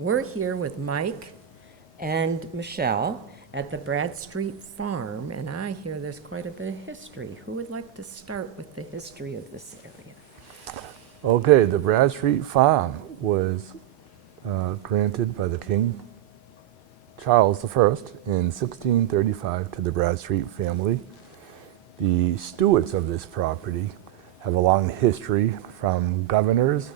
We're here with Mike and Michelle at the Bradstreet Farm, and I hear there's quite a bit of history. Who would like to start with the history of this area? Okay, the Bradstreet Farm was granted by the King Charles I in 1635 to the Bradstreet family. The stewards of this property have a long history, from governors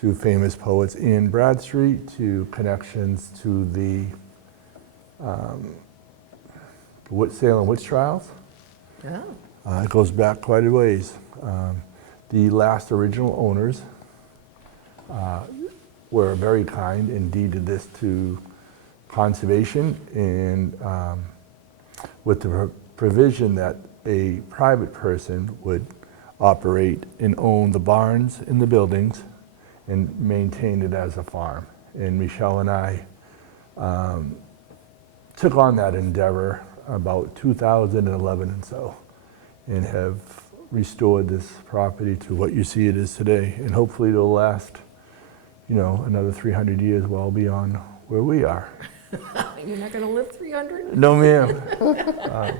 to famous poets in Bradstreet to connections to the Salem witch trials. Oh. It goes back quite a ways. The last original owners were very kind and deeded this to conservation, and with the provision that a private person would operate and own the barns and the buildings and maintain it as a farm. And Michelle and I took on that endeavor about 2011 and so, and have restored this property to what you see it is today. And hopefully it'll last, another 300 years, well beyond where we are. You're not going to live 300? No, ma'am.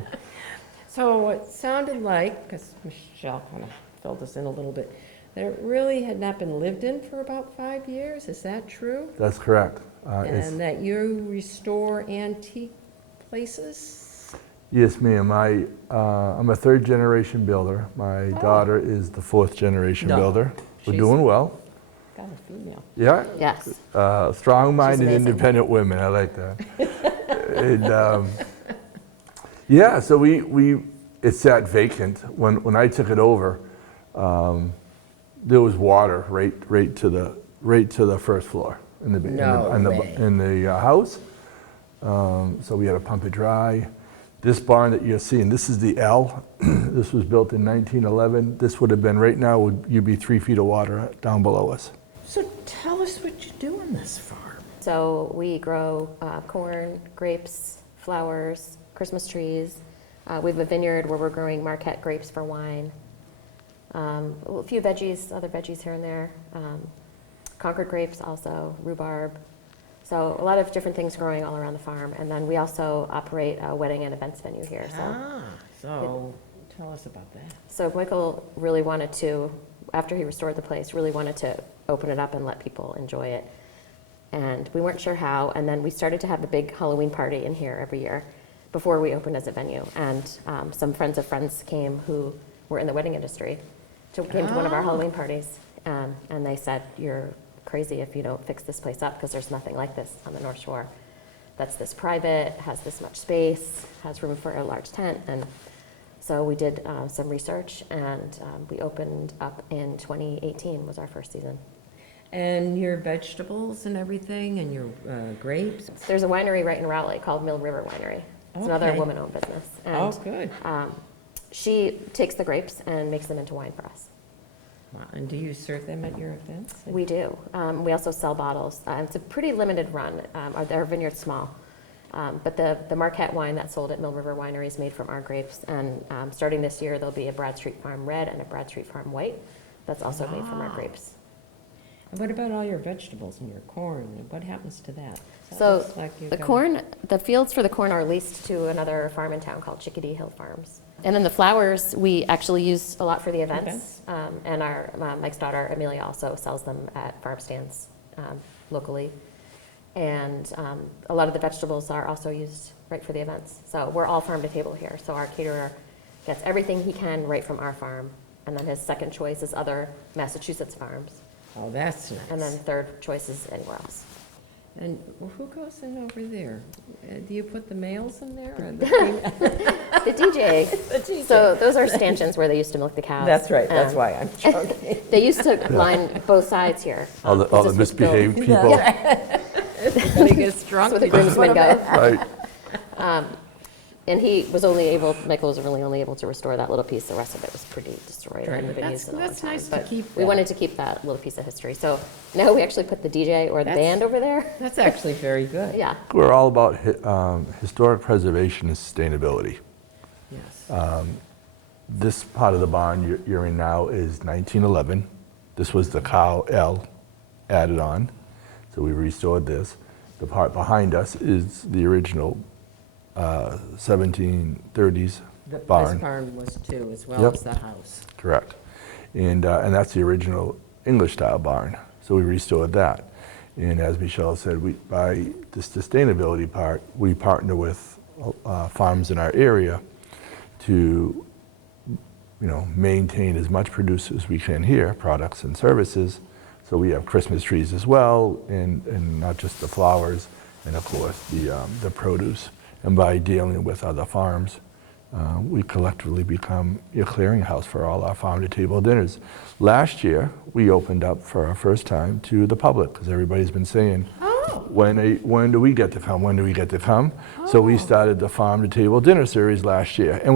So it sounded like, because Michelle kind of filled us in a little bit, that it really had not been lived in for about 5 years. Is that true? That's correct. And that you restore antique places? Yes, ma'am. I'm a third generation builder. My daughter is the fourth generation builder. We're She's doing well. got a female. Yeah? Yes. Strong-minded, She's amazing. independent women. I like that. And, yeah, so it sat vacant. When I took it over, there was water right to the first floor in the house. So we had to pump it dry. This barn that you're seeing, this is the L. This was built in 1911. This would have been, right now, you'd be 3 feet of water down below us. So tell us what you do on this farm. So we grow corn, grapes, flowers, Christmas trees. We have a vineyard where we're growing Marquette grapes for wine. A few veggies, other veggies here and there. Concord grapes also, rhubarb. So a lot of different things growing all around the farm. And then we also operate a wedding and events venue here. So tell us about that. So Michael really wanted to, after he restored the place, really wanted to open it up and let people enjoy it. And we weren't sure how. And then we started to have a big Halloween party in here every year before we opened as a venue. And some friends of friends came who were in the wedding industry, came to one of our Halloween parties. And they said, "You're crazy if you don't fix this place up, because there's nothing like this on the North Shore that's this private, has this much space, has room for a large tent." And so we did some research, and we opened up in 2018 was our first season. And your vegetables and everything, and your grapes? There's a winery right in Rowley called Mill River Winery. It's another Okay. woman-owned business. And, Oh, good. she takes the grapes and makes them into wine for us. Wow. And do you serve them at your events? We do. We also sell bottles. It's a pretty limited run. Our vineyard's small. But the Marquette wine that's sold at Mill River Winery is made from our grapes. And starting this year, there'll be a Bradstreet Farm Red and a Bradstreet Farm White that's also made from our grapes. And what about all your vegetables and your corn? What happens to that? So looks like you've the got- corn, the fields for the corn are leased to another farm in town called Chickadee Hill Farms. And then the flowers, we actually use a lot for the events. And our Mike's daughter, Amelia, also sells them at farm stands locally. And a lot of the vegetables are also used right for the events. So we're all farm to table here. So our caterer gets everything he can right from our farm. And then his second choice is other Massachusetts farms. Oh, that's nice. And then third choice is anywhere else. And who goes in over there? Do you put the males in there? Or the females? The DJ. The DJ. So those are stanchions where they used to milk the cows. That's right, that's Um, why I'm joking. They used to line both sides here. All the This was built- misbehaved people. Everybody gets drunk. That's where the you just groomsmen put 'em go. Right. And Michael was really only able to restore that little piece. The rest of it was pretty destroyed. Right. Hadn't been used in a long That's time. nice to But keep we that. wanted to keep that little piece of history. So now we actually put the DJ or the That's- band over there. That's actually very good. Yeah. We're all about historic preservation and sustainability. Yes. This part of the barn you're in now is 1911. This was the cow L added on. So we restored this. The part behind us is the original 1730s This barn. barn was too, as well Yep. as the house. Correct. And that's the original English-style barn. So we restored that. And as Michelle said, by the sustainability part, we partner with farms in our area to, maintain as much produce as we can here, products and services. So we have Christmas trees as well, and not just the flowers, and of course the produce. And by dealing with other farms, we collectively become a clearinghouse for all our farm-to-table dinners. Last year, we opened up for our first time to the public, because everybody's been saying, when do we get to come? When do we get to come? So we started the farm-to-table dinner series last year, and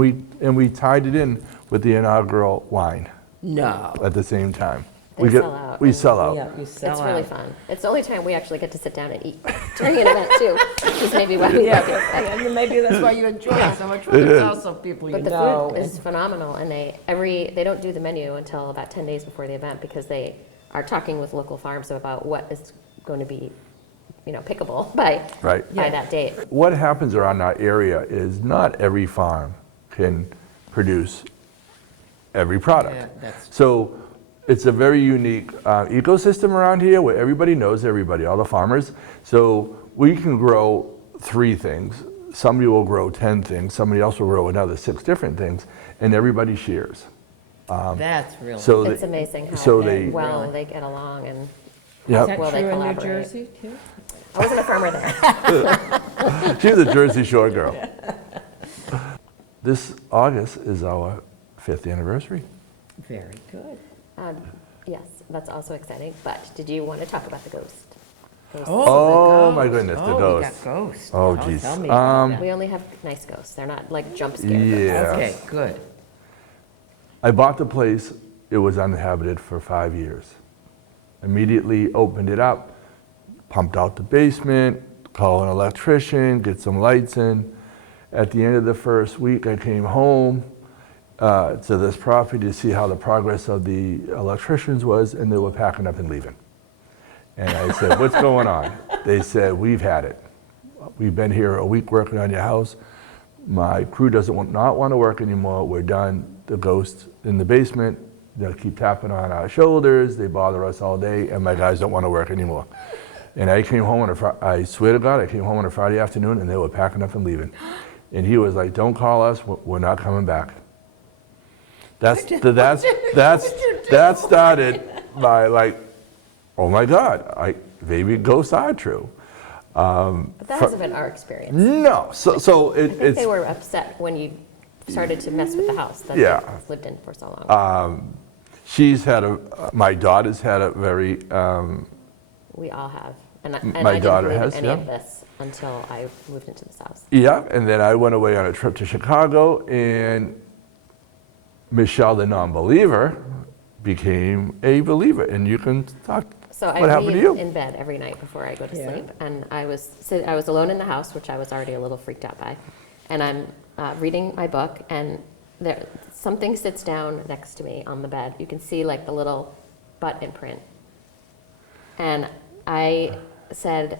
we tied it in with the inaugural wine No. at the same time. They sell out. We sell out. Yeah, you sell It's really out. fun. It's the only time we actually get to sit down and eat during an event too, which is maybe why we love it. Yeah, maybe that's why you enjoy it so much. It's also people you But the know. food is phenomenal, and they don't do the menu until about 10 days before the event, because they are talking with local farms about what is going to be, pickable by Right. that date. What happens around our area is not every farm can produce every product. Yeah, that's- So it's a very unique ecosystem around here where everybody knows everybody, all the farmers. So we can grow 3 things. Somebody will grow 10 things. Somebody else will grow another 6 different things, and everybody shares. That's really. So It's they- amazing how so they- well Really? they get along, and Yep. Is that well, they true in New collaborate. Jersey too? I wasn't a farmer there. She's a Jersey Shore girl. This August is our 5th anniversary. Very good. Yes, that's also exciting, but did you want to talk about the ghost? the Oh, my ghost. goodness, the Oh, we ghost. got ghosts. Oh, Now geez. Tell me about that. We only have nice ghosts. They're not like jump scare ghosts. Yeah. Okay, good. I bought the place, it was uninhabited for 5 years. Immediately opened it up, pumped out the basement, called an electrician, get some lights in. At the end of the first week, I came home to this property to see how the progress of the electricians was, and they were packing up and leaving. And I said, what's going on? They said, we've had it. We've been here a week working on your house. My crew not want to work anymore. We're done. The ghosts in the basement, they'll keep tapping on our shoulders. They bother us all day, and my guys don't want to work anymore. And I came home I swear to God, I came home on a Friday afternoon, and they were packing up and leaving. And he was like, don't call us. We're not coming back. That started by like, oh my God, maybe ghosts are true. But that hasn't been our experience. No, so I think it's they were upset when you started to mess with the house that Yeah. they've lived in for so long. my daughter's had a very We all have. And My I daughter didn't believe has, any yeah. of this until I moved into this house. yeah, and then I went away on a trip to Chicago, and Michelle, the non-believer, became a believer, and you can talk. So What I happened to read you? in bed every night before I go to Yeah. sleep, and I was alone in the house, which I was already a little freaked out by, and I'm reading my book, and something sits down next to me on the bed. You can see like the little butt imprint, and I said,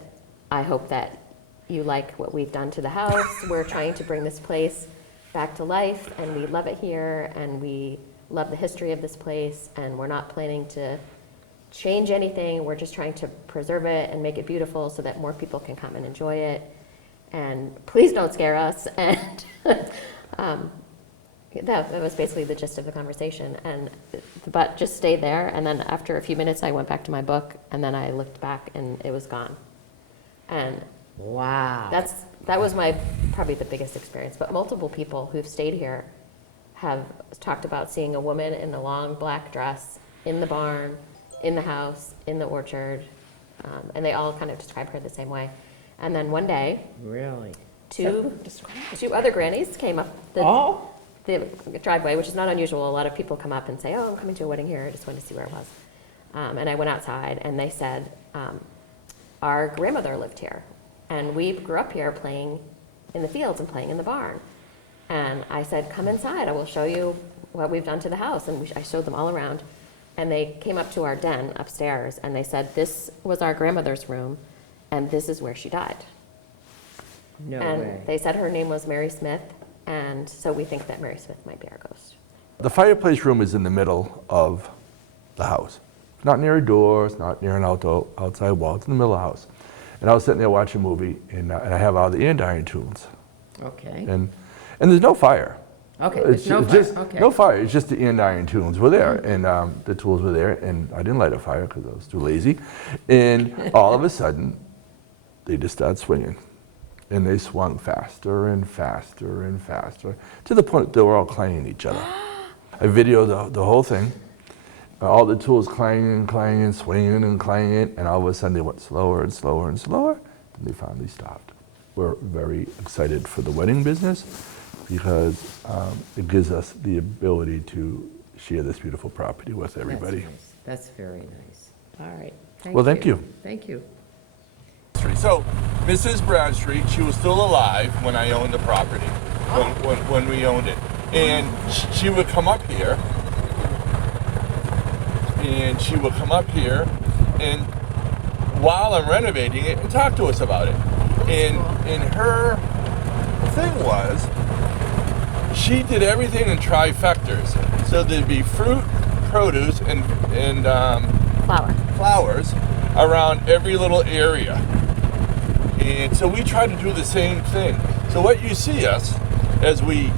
I hope that you like what we've done to the house. We're trying to bring this place back to life, and we love it here, and we love the history of this place, and we're not planning to change anything. We're just trying to preserve it and make it beautiful so that more people can come and enjoy it. And please don't scare us. And that was basically the gist of the conversation. And the butt just stayed there. And then after a few minutes, I went back to my book, and then I looked back, and it was gone. And Wow. that was probably the biggest experience. But multiple people who've stayed here have talked about seeing a woman in a long black dress in the barn, in the house, in the orchard, and they all kind of describe her the same way. And then one day, Really? two other grannies came up Oh, the driveway, which is not unusual. A lot of people come up and say, "Oh, I'm coming to a wedding here. I just wanted to see where it was." And I went outside, and they said, "Our grandmother lived here, and we grew up here playing in the fields and playing in the barn." And I said, "Come inside. I will show you what we've done to the house." And I showed them all around. and they came up to our den upstairs, and they said, this was our grandmother's room, and this is where she died. No And way. they said her name was Mary Smith, and so we think that Mary Smith might be our ghost. The fireplace room is in the middle of the house. It's not near a door, it's not near an outside wall, it's in the middle of the house. And I was sitting there watching a movie, and I have all the andiron tunes. Okay, And there's no fire. okay, It's there's no just, fire, okay. no fire, it's just the andiron tunes were there, and the tools were there, and I didn't light a fire because I was too lazy. And all of a sudden, they just started swinging. And they swung faster and faster and faster, to the point they were all clanging each other. I videoed the whole thing, all the tools clanging, clanging, swinging and clanging, and all of a sudden they went slower and slower and slower, and they finally stopped. We're very excited for the wedding business because it gives us the ability to share this beautiful property with everybody. That's nice. That's very nice. All right, Well, thank you. Thank you. So, Mrs. Bradstreet, she was still alive when I owned the property, when we owned it. And she would come up here, and while I'm renovating it, and talk to us about it. And her thing was, she did everything in trifectas. So there'd be fruit, produce, and flowers around every little area. And so we try to do the same thing. So what you see us as we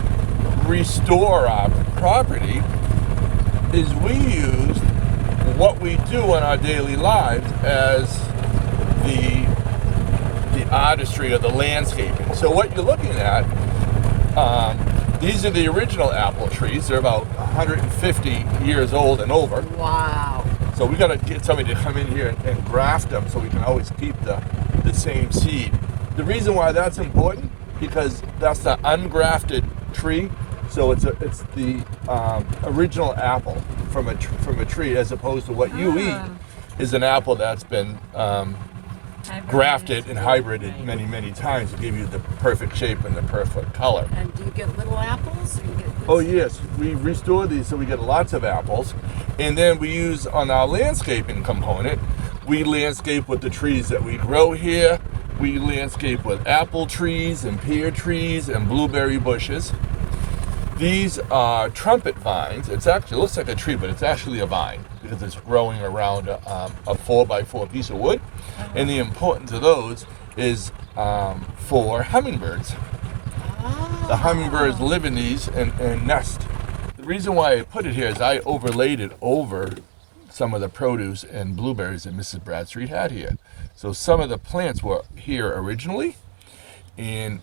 restore our property is we use what we do in our daily lives as the artistry of the landscaping. So what you're looking at, these are the original apple trees. They're about 150 years old and over. Wow. So we got to get somebody to come in here and graft them so we can always keep the same seed. The reason why that's important, because that's the ungrafted tree, so it's the original apple from a tree, as opposed to what you eat is an apple that's been grafted and hybrided many times to give you the perfect shape and the perfect color. And do you get little apples? Or you get Oh yes, we restore these so we get lots of apples, and then we use on our landscaping component, we landscape with the trees that we grow here. We landscape with apple trees and pear trees and blueberry bushes. These are trumpet vines. It looks like a tree, but it's actually a vine because it's growing around a 4x4 piece of wood. And the importance of those is for hummingbirds. The hummingbirds live in these and nest. The reason why I put it here is I overlaid it over some of the produce and blueberries that Mrs. Bradstreet had here. So some of the plants were here originally, and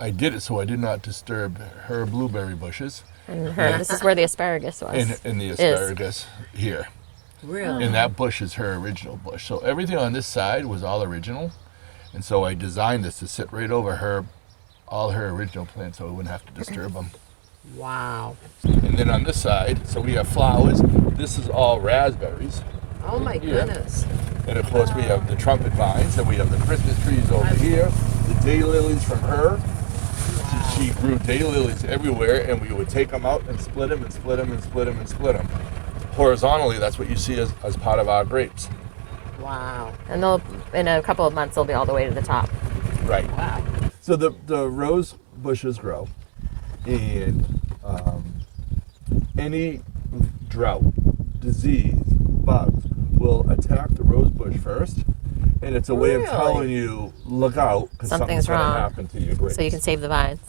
I did it so I did not disturb her blueberry bushes. And this is where the asparagus was. And the asparagus here. Really? And that bush is her original bush. So everything on this side was all original. And so I designed this to sit right over all her original plants so I wouldn't have to disturb them. Wow. And then on this side, so we have flowers. This is all raspberries. Oh my goodness. And of course we have the trumpet vines, and we have the Christmas trees over here, the daylilies from her. She grew daylilies everywhere, and we would take them out and split them and split them and split them and split them. Horizontally, that's what you see as part of our grapes. Wow. And in a couple of months, they'll be all the way to the top. Right. Wow. So the rose bushes grow, and any drought, disease, bugs will attack the rose bush first, and it's a way of telling you, look out, because something's going to wrong. happen to your grapes. So you can save the vines.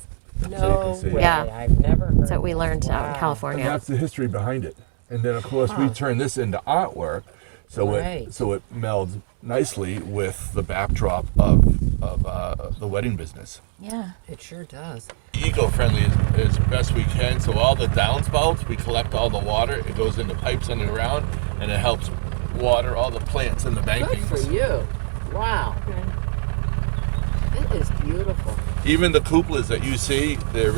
No see it. way. Yeah. I've never heard That's what we of learned that. out in Wow. And California. that's the history behind it. And then, of course, we turn this into artwork, so Right. it melds nicely with the backdrop of the wedding business. Yeah. It sure does. Eco-friendly as best we can. So all the downspouts, we collect all the water. It goes into pipes underground, and it helps water all the plants in the Good bankings. for you. Wow. It is beautiful. Even the cupolas that you see, they're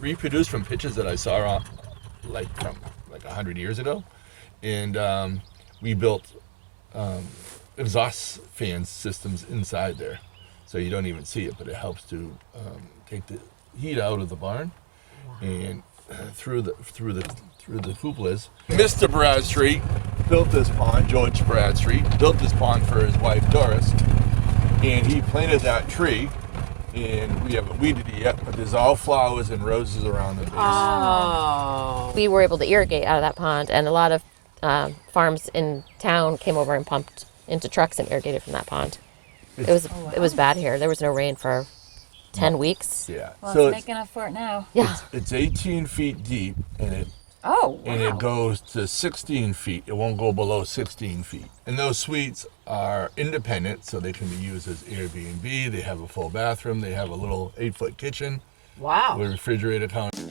reproduced from pictures that I saw from 100 years ago, and we built exhaust fan systems inside there, so you don't even see it, but it helps to take the heat out of the barn and through the cupolas. Mr. Bradstreet built this pond. George Bradstreet built this pond for his wife Doris, and he planted that tree. And we haven't weeded it yet, but there's all flowers and roses around the base. Oh. We were able to irrigate out of that pond, and a lot of farms in town came over and pumped into trucks and irrigated from that pond. It was bad here. There was no rain for 10 weeks. Yeah. Well, So it's making up for it now. Yeah. it's 18 feet deep, and it Oh, wow. and it goes to 16 feet. It won't go below 16 feet. And those suites are independent, so they can be used as Airbnb. They have a full bathroom. They have a little 8-foot kitchen Wow. with a refrigerator counter.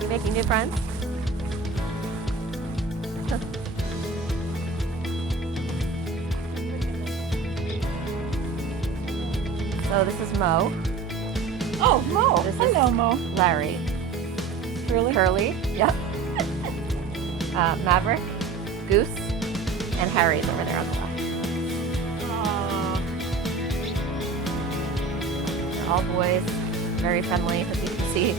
You making new friends? So this is Mo. Oh, Mo. This is- Hello, Mo. Larry. Really? Curly. Yep. Maverick. Goose. And Harry's over there on the left. All boys. Very friendly, as you can see.